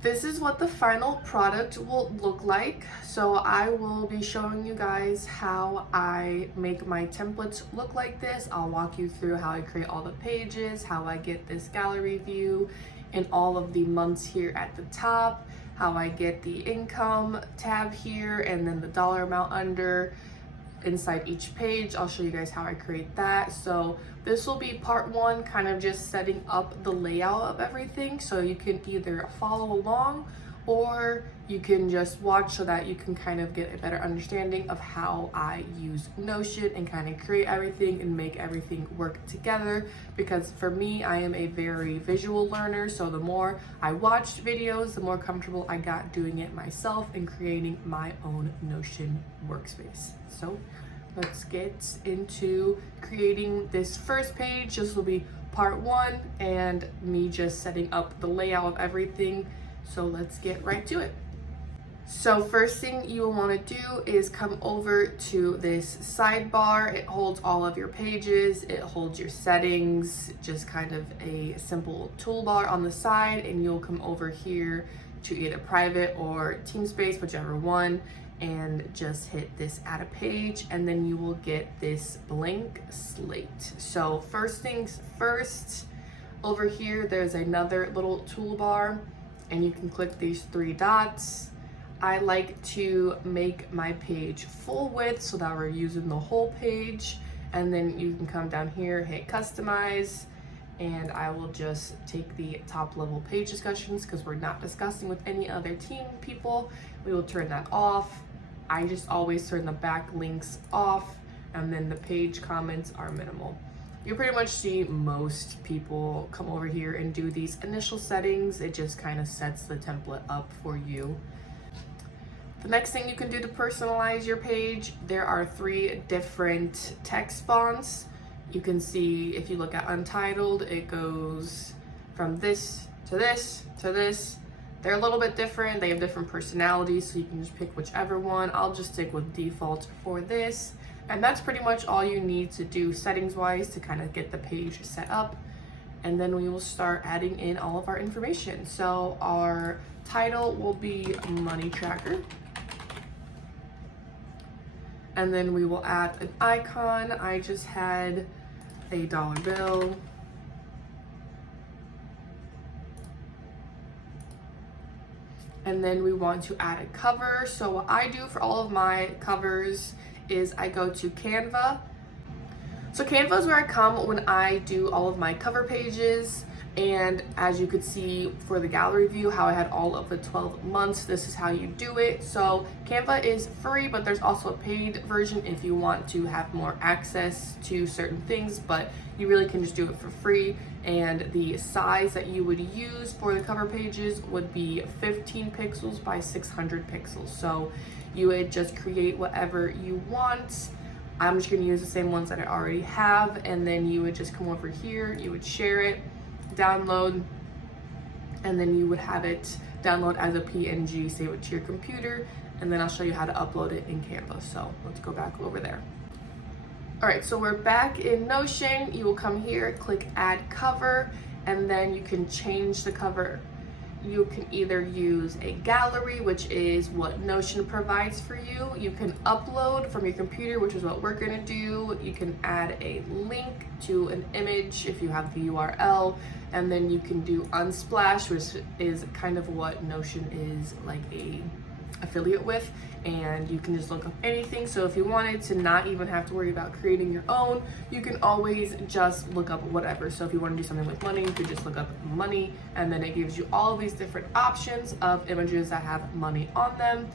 This is what the final product will look like. So I will be showing you guys how I make my templates look like this. I'll walk you through how I create all the pages, how I get this gallery view and all of the months here at the top, how I get the income tab here and then the dollar amount under inside each page. I'll show you guys how I create that. So this will be part one, kind of just setting up the layout of everything, so you can either follow along or you can just watch so that you can kind of get a better understanding of how I use Notion and kind of create everything and make everything work together. Because for me, I am a very visual learner, so the more I watched videos, the more comfortable I got doing it myself and creating my own Notion workspace. So let's get into creating this first page. This will be part one and me just setting up the layout of everything. So let's get right to it. So first thing you will want to do is come over to this sidebar. It holds all of your pages, it holds your settings, just kind of a simple toolbar on the side, and you'll come over here to either private or TeamSpace, whichever one, and just hit this add a page, and then you will get this blank slate. So first things first, over here there's another little toolbar and you can click these three dots. I like to make my page full width so that we're using the whole page, and then you can come down here, hit customize, and I will just take the top level page discussions because we're not discussing with any other team people. We will turn that off. I just always turn the back links off, and then the page comments are minimal. You pretty much see most people come over here and do these initial settings. It just kind of sets the template up for you. The next thing you can do to personalize your page, there are 3 different text fonts. You can see if you look at Untitled, it goes from this to this to this. They're a little bit different. They have different personalities, so you can just pick whichever one. I'll just stick with default for this. And that's pretty much all you need to do settings wise to kind of get the page set up. And then we will start adding in all of our information. So our title will be Money Tracker. And then we will add an icon. I just had a dollar bill. And then we want to add a cover. So what I do for all of my covers is I go to Canva. So Canva is where I come when I do all of my cover pages. And as you could see for the gallery view, how I had all of the 12 months, this is how you do it. So Canva is free, but there's also a paid version if you want to have more access to certain things, but you really can just do it for free. And the size that you would use for the cover pages would be 15 pixels by 600 pixels. So you would just create whatever you want. I'm just gonna use the same ones that I already have, and then you would just come over here, you would share it, download, and then you would have it download as a PNG, save it to your computer, and then I'll show you how to upload it in Canva. So let's go back over there. All right, so we're back in Notion. You will come here, click add cover, and then you can change the cover. You can either use a gallery, which is what Notion provides for you. You can upload from your computer, which is what we're gonna do. You can add a link to an image if you have the URL, and then you can do Unsplash, which is kind of what Notion is like a affiliate with, and you can just look up anything. So if you wanted to not even have to worry about creating your own, you can always just look up whatever. So if you want to do something with money, you could just look up money, and then it gives you all of these different options of images that have money on them.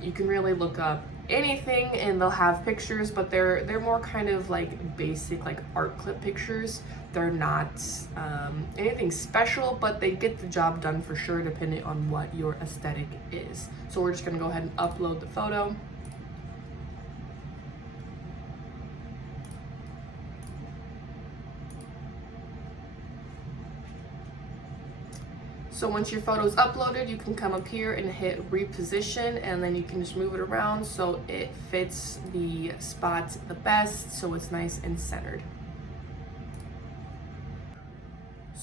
You can really look up anything and they'll have pictures, but they're more kind of like basic, like art clip pictures. They're not anything special, but they get the job done for sure depending on what your aesthetic is. So we're just gonna go ahead and upload the photo. So once your photo is uploaded, you can come up here and hit reposition, and then you can just move it around so it fits the spots the best, so it's nice and centered.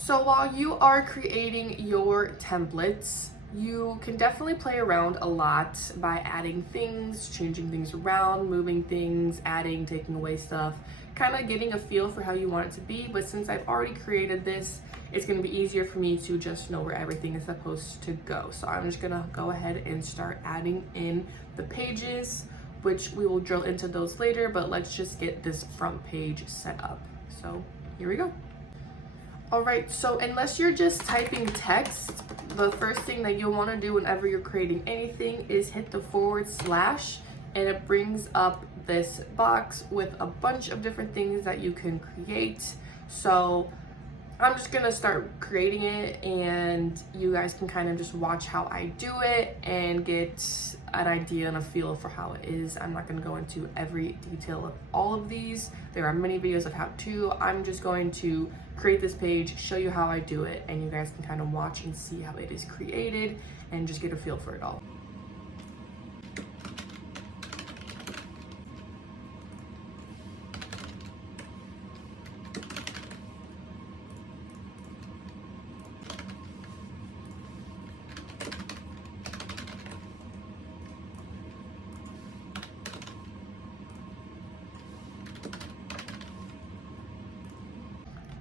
So while you are creating your templates, you can definitely play around a lot by adding things, changing things around, moving things, adding, taking away stuff, kind of getting a feel for how you want it to be. But since I've already created this, it's going to be easier for me to just know where everything is supposed to go. So I'm just going to go ahead and start adding in the pages, which we will drill into those later, but let's just get this front page set up. So here we go. All right, so unless you're just typing text, the first thing that you'll want to do whenever you're creating anything is hit the / and it brings up this box with a bunch of different things that you can create. So I'm just gonna start creating it, and you guys can kind of just watch how I do it and get an idea and a feel for how it is. I'm not gonna go into every detail of all of these. There are many videos of how to. I'm just going to create this page, show you how I do it, and you guys can kind of watch and see how it is created and just get a feel for it all.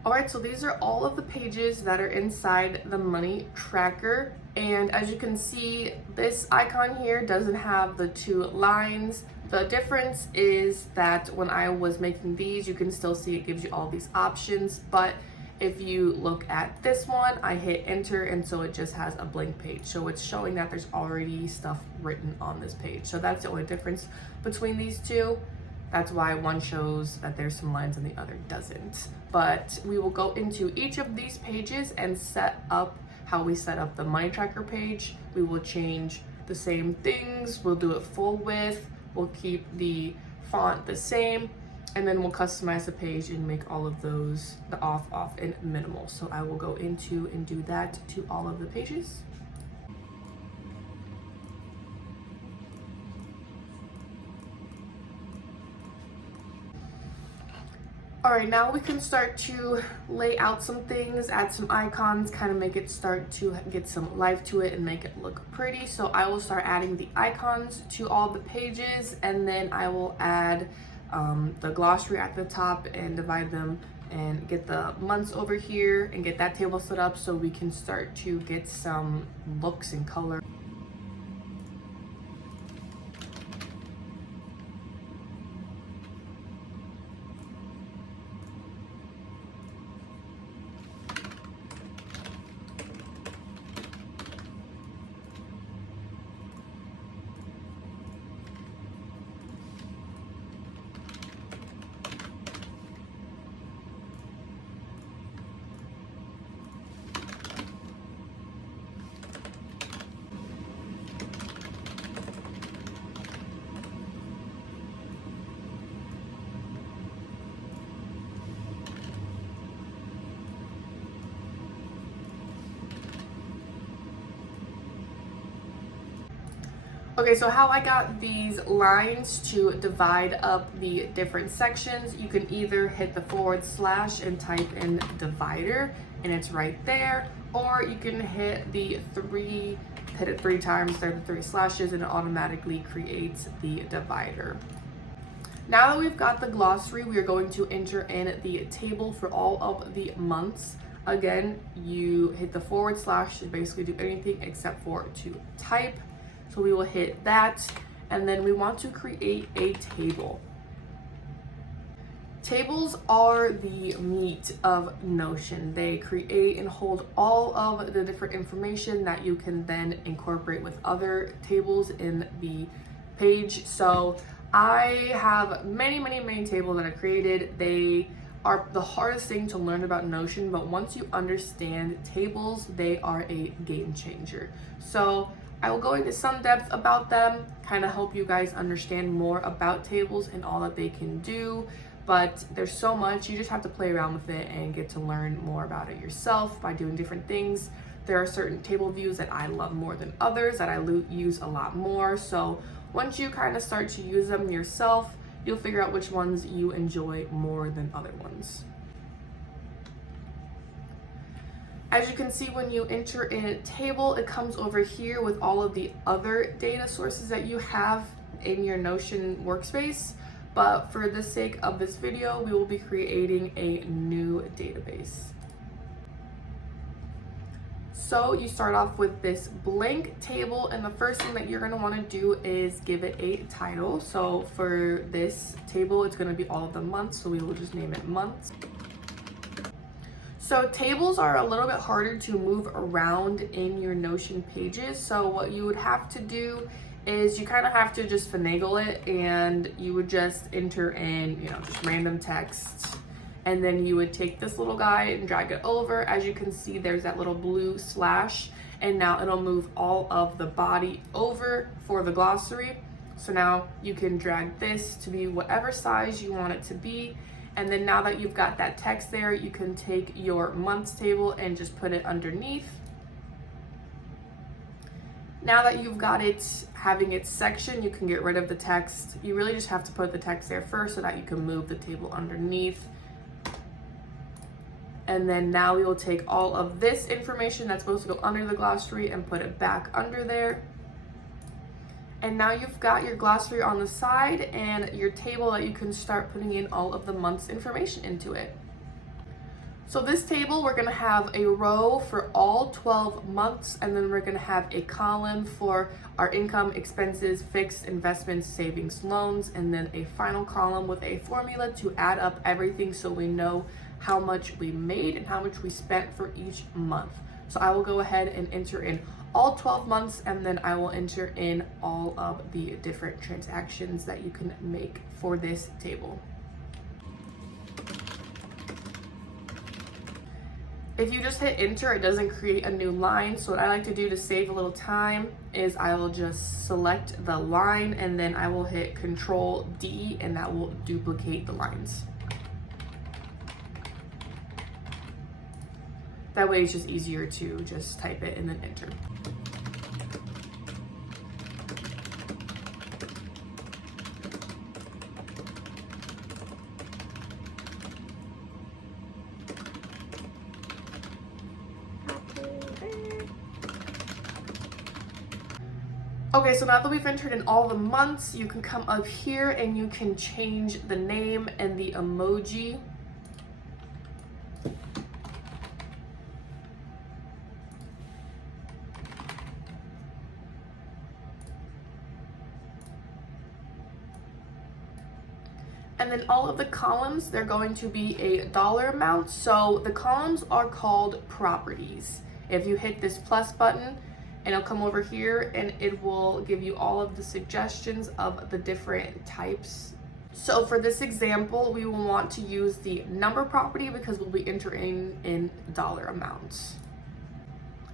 All right, so these are all of the pages that are inside the money tracker. And as you can see, this icon here doesn't have the 2 lines. The difference is that when I was making these, you can still see it gives you all these options. But if you look at this one, I hit enter, and so it just has a blank page. So it's showing that there's already stuff written on this page. So that's the only difference between these two. That's why one shows that there's some lines and the other doesn't. But we will go into each of these pages and set up how we set up the money tracker page. We will change the same things. We'll do it full width. We'll keep the font the same, and then we'll customize the page and make all of those the off, and minimal. So I will go into and do that to all of the pages. All right, now we can start to lay out some things, add some icons, kind of make it start to get some life to it and make it look pretty. So I will start adding the icons to all the pages, and then I will add the glossary at the top and divide them and get the months over here and get that table set up so we can start to get some looks and color. Okay, so how I got these lines to divide up the different sections, you can either hit the / and type in divider, and it's right there, or you can hit it 3 times, there are the 3 slashes, and it automatically creates the divider. Now that we've got the glossary, we are going to enter in the table for all of the months. Again, you hit the / to basically do anything except for to type. So we will hit that, and then we want to create a table. Tables are the meat of Notion. They create and hold all of the different information that you can then incorporate with other tables in the page. So I have many tables that I created. They are the hardest thing to learn about Notion, but once you understand tables, they are a game changer. So I will go into some depth about them, kind of help you guys understand more about tables and all that they can do. But there's so much, you just have to play around with it and get to learn more about it yourself by doing different things. There are certain table views that I love more than others that I use a lot more. So once you kind of start to use them yourself, you'll figure out which ones you enjoy more than other ones. As you can see, when you enter in a table, it comes over here with all of the other data sources that you have in your Notion workspace. But for the sake of this video, we will be creating a new database. So you start off with this blank table, and the first thing that you're going to want to do is give it a title. So for this table, it's going to be all of the months, so we will just name it months. So tables are a little bit harder to move around in your Notion pages. So what you would have to do is you kind of have to just finagle it, and you would just enter in, just random text. And then you would take this little guy and drag it over. As you can see, there's that little blue slash, and now it'll move all of the body over for the glossary. So now you can drag this to be whatever size you want it to be. And then now that you've got that text there, you can take your months table and just put it underneath. Now that you've got it having its section, you can get rid of the text. You really just have to put the text there first so that you can move the table underneath. And then now we will take all of this information that's supposed to go under the glossary and put it back under there. And now you've got your glossary on the side and your table that you can start putting in all of the months information into it. So this table, we're gonna have a row for all 12 months, and then we're gonna have a column for our income, expenses, fixed investments, savings, loans, and then a final column with a formula to add up everything so we know how much we made and how much we spent for each month. So I will go ahead and enter in all 12 months, and then I will enter in all of the different transactions that you can make for this table. If you just hit enter, it doesn't create a new line. So what I like to do to save a little time is I will just select the line, and then I will hit Control D, and that will duplicate the lines. That way it's just easier to just type it and then enter. Okay, so now that we've entered in all the months, you can come up here and you can change the name and the emoji. And then all of the columns, they're going to be a dollar amount. So the columns are called properties. If you hit this plus button, and it'll come over here and it will give you all of the suggestions of the different types. So for this example, we will want to use the number property because we'll be entering in dollar amounts.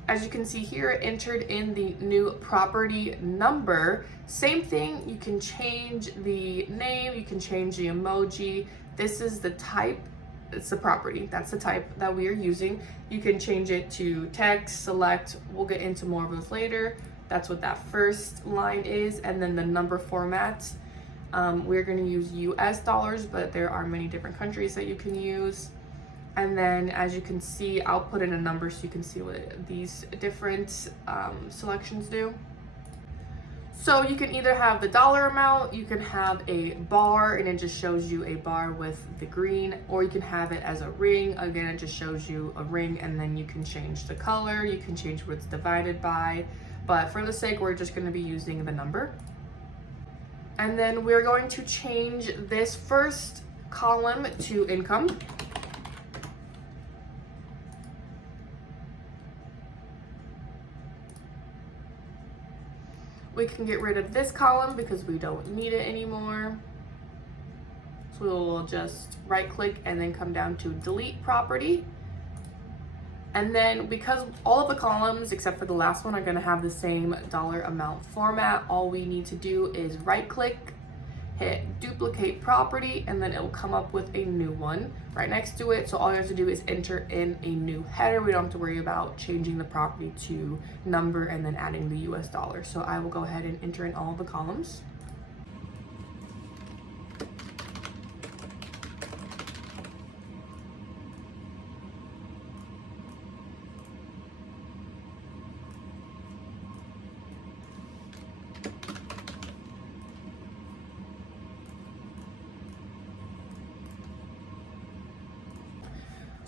As you can see here, it entered in the new property number. Same thing, you can change the name, you can change the emoji. This is the type, it's the property, that's the type that we are using. You can change it to text, select, we'll get into more of those later. That's what that first line is. And then the number format, we're gonna use US dollars, but there are many different countries that you can use. And then as you can see, I'll put in a number so you can see what these different selections do. So you can either have the dollar amount, you can have a bar and it just shows you a bar with the green, or you can have it as a ring. Again, it just shows you a ring, and then you can change the color, you can change what it's divided by. But for the sake, we're just gonna be using the number. And then we're going to change this first column to income. We can get rid of this column because we don't need it anymore. So we'll just right click and then come down to delete property. And then because all of the columns except for the last one are going to have the same dollar amount format, all we need to do is right click, hit duplicate property, and then it will come up with a new one right next to it. So all you have to do is enter in a new header. We don't have to worry about changing the property to number and then adding the US dollar. So I will go ahead and enter in all the columns.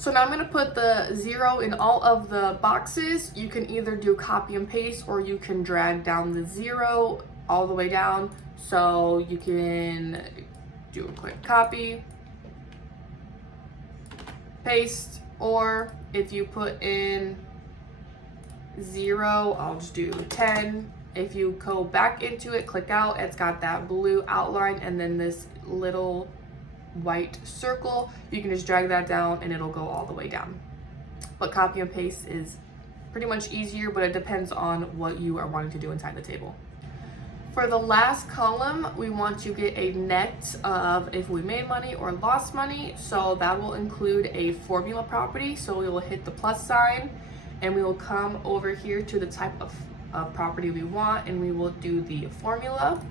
So now I'm going to put the 0 in all of the boxes. You can either do copy and paste, or you can drag down the 0 all the way down. So you can do a quick copy, paste, or if you put in 0, I'll just do 10. If you go back into it, click out, it's got that blue outline and then this little white circle. You can just drag that down and it'll go all the way down. But copy and paste is pretty much easier, but it depends on what you are wanting to do inside the table. For the last column, we want to get a net of if we made money or lost money. So that will include a formula property. So we will hit the plus sign and we will come over here to the type of property we want, and we will do the formula.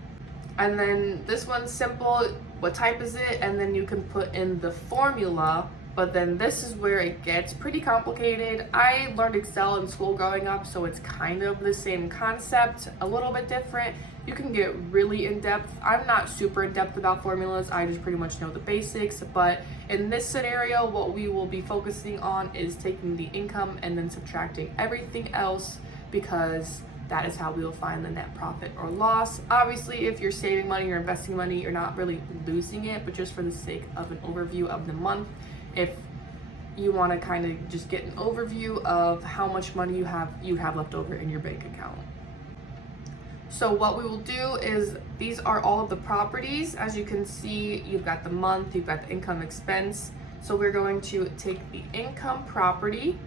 And then this one's simple. What type is it? And then you can put in the formula, but then this is where it gets pretty complicated. I learned Excel in school growing up, so it's kind of the same concept, a little bit different. You can get really in depth. I'm not super in depth about formulas. I just pretty much know the basics, but in this scenario, what we will be focusing on is taking the income and then subtracting everything else, because that is how we will find the net profit or loss. Obviously, if you're saving money or investing money, you're not really losing it, but just for the sake of an overview of the month, if you want to kind of just get an overview of how much money you have left over in your bank account. So what we will do is, these are all of the properties. As you can see, you've got the month, you've got the income expense. So we're going to take the income property,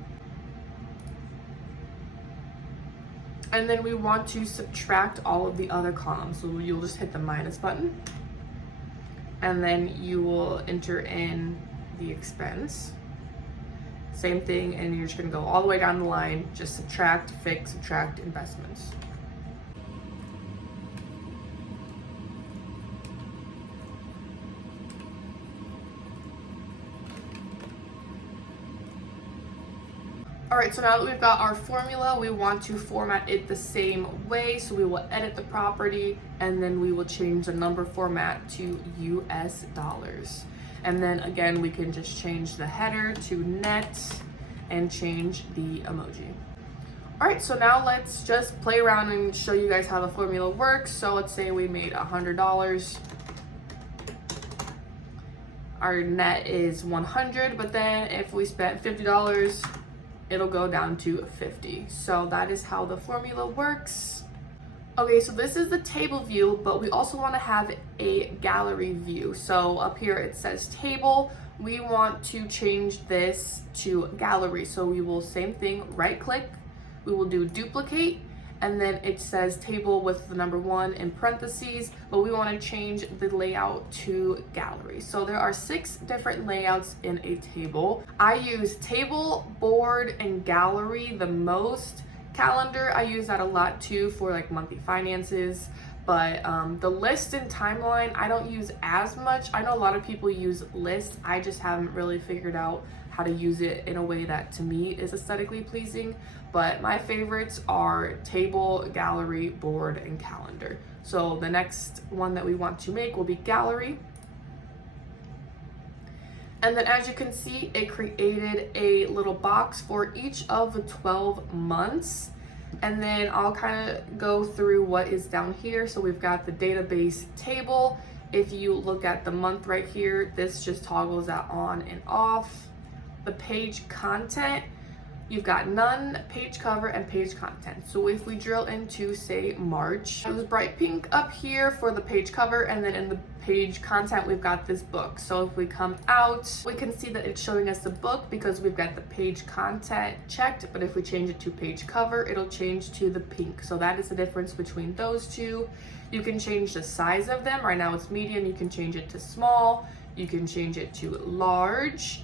and then we want to subtract all of the other columns. So you'll just hit the minus button, and then you will enter in the expense. Same thing, and you're just gonna go all the way down the line, just subtract, fix, subtract, investments. All right, so now that we've got our formula, we want to format it the same way. So we will edit the property, and then we will change the number format to US dollars. And then again, we can just change the header to net and change the emoji. All right, so now let's just play around and show you guys how the formula works. So let's say we made $100. Our net is 100, but then if we spent $50, it'll go down to 50. So that is how the formula works. Okay, so this is the table view, but we also want to have a gallery view. So up here it says table. We want to change this to gallery. So we will, same thing, right click, we will do duplicate, and then it says table with the number 1 in parentheses, but we want to change the layout to gallery. So there are 6 different layouts in a table. I use table, board, and gallery the most. Calendar, I use that a lot too for like monthly finances, but the list and timeline I don't use as much. I know a lot of people use lists. I just haven't really figured out how to use it in a way that to me is aesthetically pleasing, but my favorites are table, gallery, board, and calendar. So the next one that we want to make will be gallery. And then as you can see, it created a little box for each of the 12 months. And then I'll kind of go through what is down here. So we've got the database table. If you look at the month right here, this just toggles that on and off. The page content, you've got none, page cover, and page content. So if we drill into, say, March, it was bright pink up here for the page cover, and then in the page content, we've got this book. So if we come out, we can see that it's showing us the book because we've got the page content checked, but if we change it to page cover, it'll change to the pink. So that is the difference between those two. You can change the size of them. Right now it's medium. You can change it to small. You can change it to large.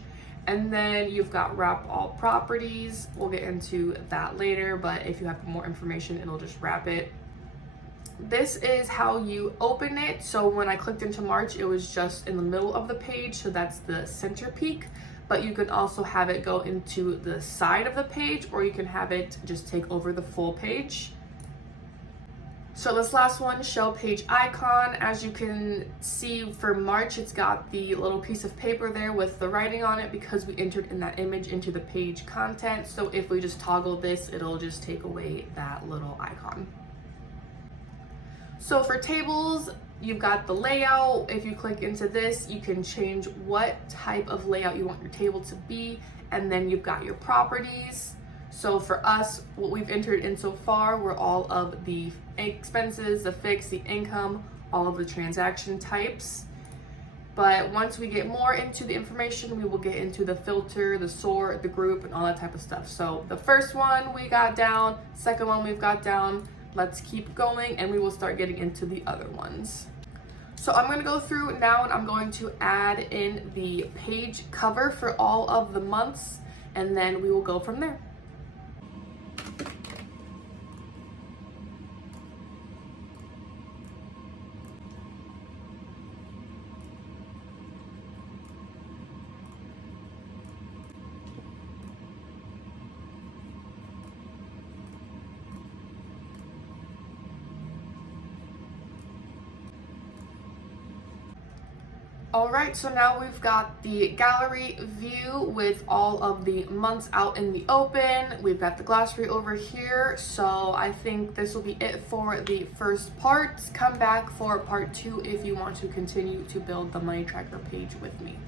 And then you've got wrap all properties. We'll get into that later, but if you have more information, it'll just wrap it. This is how you open it. So when I clicked into March, it was just in the middle of the page. So that's the center peak, but you can also have it go into the side of the page, or you can have it just take over the full page. So this last one, show page icon, as you can see for March, it's got the little piece of paper there with the writing on it because we entered in that image into the page content. So if we just toggle this, it'll just take away that little icon. So for tables, you've got the layout. If you click into this, you can change what type of layout you want your table to be. And then you've got your properties. So for us, what we've entered in so far were all of the expenses, the fixed, the income, all of the transaction types. But once we get more into the information, we will get into the filter, the sort, the group, and all that type of stuff. So the first one we got down, second one we've got down. Let's keep going and we will start getting into the other ones. So I'm going to go through now and I'm going to add in the page cover for all of the months, and then we will go from there. Alright, so now we've got the gallery view with all of the months out in the open. We've got the glossary over here, so I think this will be it for the first part. Come back for part 2 if you want to continue to build the money tracker page with me.